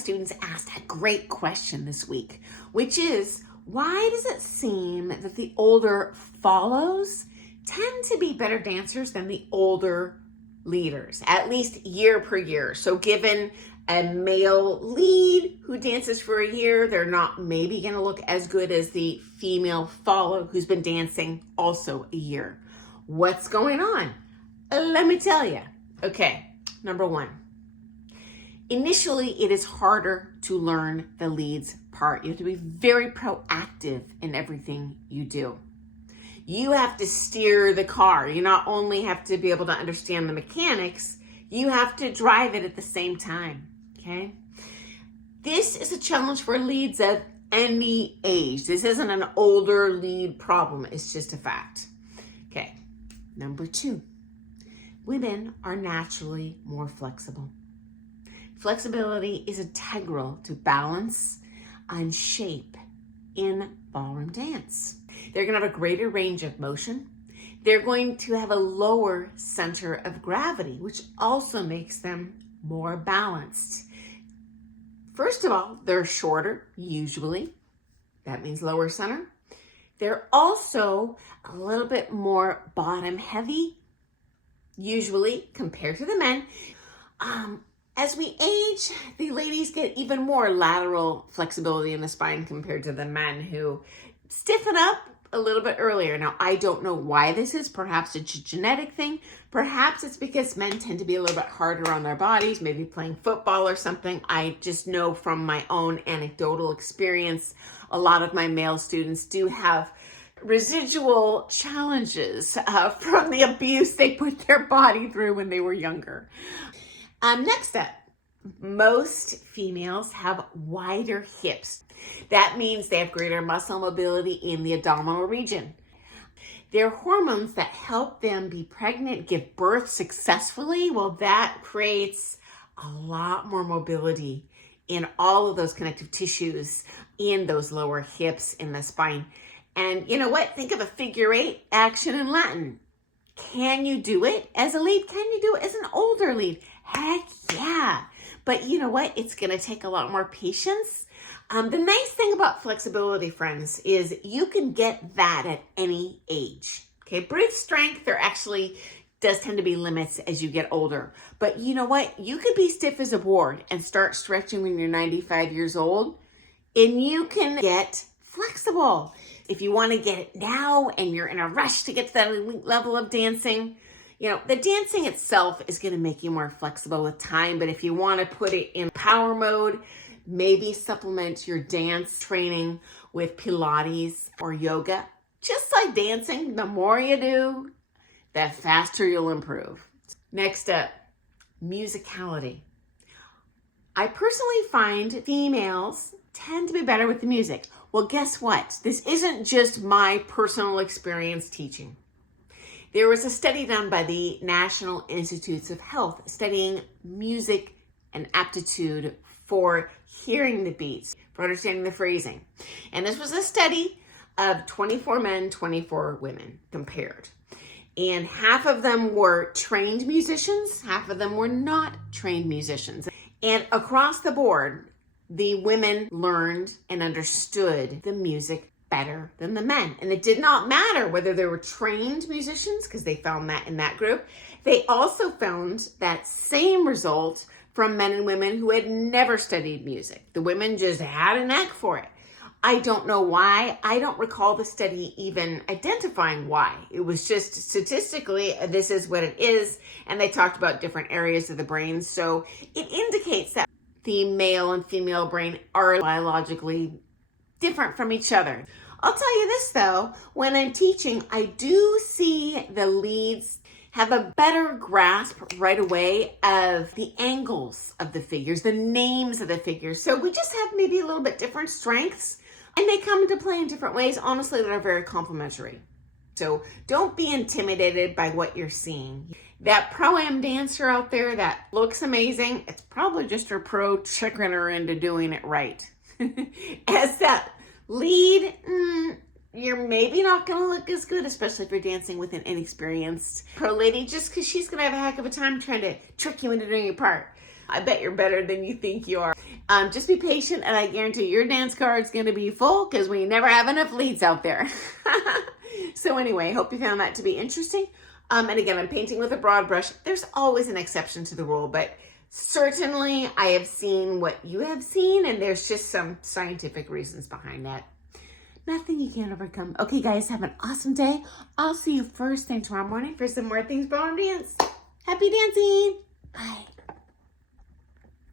students asked a great question this week, which is, why does it seem that the older follows tend to be better dancers than the older leaders, at least year per year? So given a male lead who dances for a year, they're not maybe going to look as good as the female follow who's been dancing also a year. What's going on? Let me tell you. Okay, number one. Initially, it is harder to learn the leads part. You have to be very proactive in everything you do. You have to steer the car. You not only have to be able to understand the mechanics, you have to drive it at the same time, okay? This is a challenge for leads of any age. This isn't an older lead problem. It's just a fact. Okay, number two, women are naturally more flexible. Flexibility is integral to balance and shape in ballroom dance. They're going to have a greater range of motion. They're going to have a lower center of gravity, which also makes them more balanced. First of all, they're shorter, usually. That means lower center. They're also a little bit more bottom heavy, usually, compared to the men. As we age, the ladies get even more lateral flexibility in the spine compared to the men, who stiffen up a little bit earlier. Now, I don't know why this is. Perhaps it's a genetic thing. Perhaps it's because men tend to be a little bit harder on their bodies, maybe playing football or something. I just know from my own anecdotal experience, a lot of my male students do have residual challenges from the abuse they put their body through when they were younger. Next up, most females have wider hips. That means they have greater muscle mobility in the abdominal region. Their hormones that help them be pregnant, give birth successfully, well, that creates a lot more mobility in all of those connective tissues, in those lower hips, in the spine. And you know what? Think of a figure eight action in Latin. Can you do it as a lead? Can you do it as an older lead? Heck yeah. But you know what? It's going to take a lot more patience. The nice thing about flexibility, friends, is you can get that at any age. Okay, brute strength, there actually does tend to be limits as you get older. But you know what? You could be stiff as a board and start stretching when you're 95 years old, and you can get flexible. If you want to get it now and you're in a rush to get to that elite level of dancing, you know, the dancing itself is going to make you more flexible with time. But if you want to put it in power mode, maybe supplement your dance training with Pilates or yoga. Just like dancing, the more you do, the faster you'll improve. Next up, musicality. I personally find females tend to be better with the music. Well, guess what? This isn't just my personal experience teaching. There was a study done by the National Institutes of Health studying music and aptitude for hearing the beats, for understanding the phrasing. And this was a study of 24 men, 24 women compared. And half of them were trained musicians, half of them were not trained musicians. And across the board, the women learned and understood the music better than the men. And it did not matter whether they were trained musicians, because they found that in that group. They also found that same result from men and women who had never studied music. The women just had a knack for it. I don't know why. I don't recall the study even identifying why. It was just statistically, this is what it is. And they talked about different areas of the brain. So it indicates that the male and female brain are biologically different from each other. I'll tell you this though, when I'm teaching, I do see the leads have a better grasp right away of the angles of the figures, the names of the figures. So we just have maybe a little bit different strengths, and they come into play in different ways, honestly, that are very complementary. So don't be intimidated by what you're seeing. That pro-am dancer out there that looks amazing, it's probably just her pro tricking her into doing it right. As that lead, you're maybe not going to look as good, especially if you're dancing with an inexperienced pro lady, just because she's going to have a heck of a time trying to trick you into doing your part. I bet you're better than you think you are. Just be patient, and I guarantee your dance card's going to be full because we never have enough leads out there. So anyway, hope you found that to be interesting. And again, I'm painting with a broad brush. There's always an exception to the rule, but certainly I have seen what you have seen, and there's just some scientific reasons behind that. Nothing you can't overcome. Okay, guys, have an awesome day. I'll see you first thing tomorrow morning for some more Things Ballroom Dance. Happy dancing. Bye.